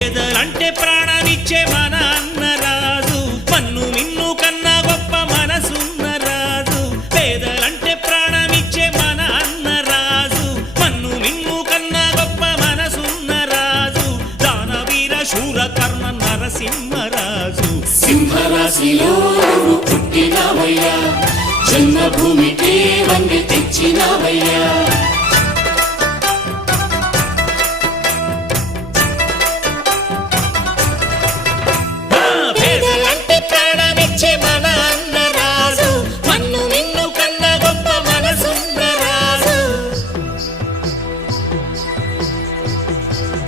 పేదలంటే ప్రాణానిచ్చే మన అన్నరాజు పన్ను మిన్ను కన్నా గొప్ప మనసున్న రాజు. పేదలంటే ప్రాణమిచ్చే మన అన్నరాజు పన్ను మిన్ను కన్నా గొప్ప మనసున్న రాజు. దానవీర శూర కర్మ నరసింహరాజు సింహరాశిలో పుట్టినవయ్యా. జన్మభూమికి వండి తెచ్చినవయ్యా.